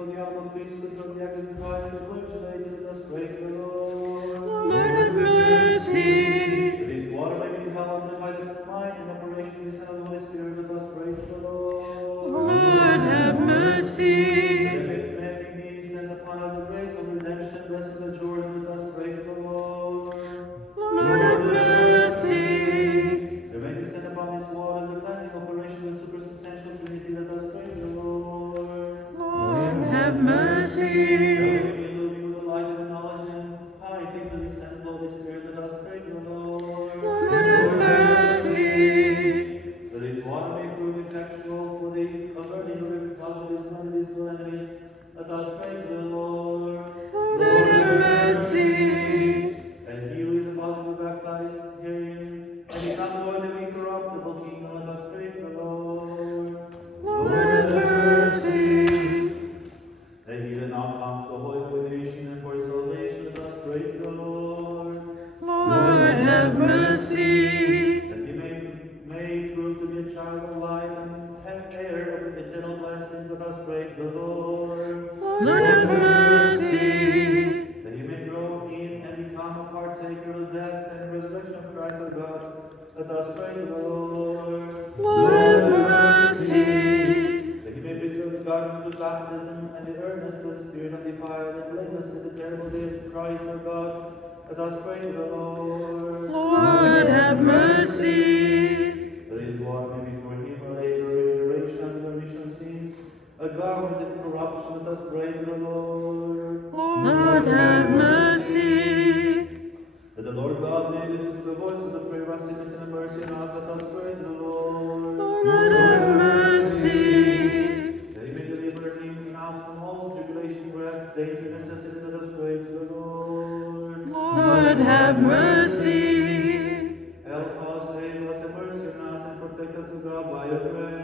for the honorable priesthood from the act of Christ, the Lord, let us pray for the Lord. Lord, have mercy. That his water may be held by the mind and operation of the Son of the Holy Spirit, let us pray for the Lord. Lord, have mercy. That may be sent upon us the grace of redemption, blessed the Jordan, let us pray for the Lord. Lord, have mercy. There may descend upon these waters the cleansing operation of the supersubstantial Trinity, let us pray for the Lord. Lord, have mercy. That we may illumined with the light of the knowledge and piety of the descendant of the Holy Spirit, let us pray for the Lord. Lord, have mercy. That his water may prove effectual for the averting of every cause of his enemies, let us pray for the Lord. Lord, have mercy. And he who is about to be baptized herein, and he not go in the incorruptible kingdom, let us pray for the Lord. Lord, have mercy. That he that now comes to a holy nation and for his salvation, let us pray for the Lord. Lord, have mercy. That he may prove to be a child of light and have heir of eternal blessings, let us pray for the Lord. Lord, have mercy. That he may grow in and become a partaker of the death and resurrection of Christ our God, let us pray for the Lord. Lord, have mercy. That he may preserve the garden of baptism and the earnest of the Spirit undefiled and blameless in the terrible day of Christ our God, let us pray for the Lord. Lord, have mercy. That his water may be for him a later regeneration and the remission of sins, a garment in corruption, let us pray for the Lord. Lord, have mercy. That the Lord God may listen to the voice of the prayer of sinners and have mercy on us, let us pray to the Lord. Lord, have mercy. That he may deliver him in us from all tribulation, wrath, danger, necessity, let us pray to the Lord. Lord, have mercy. Help us, save us, have mercy on us, and protect us, O God, by your grace.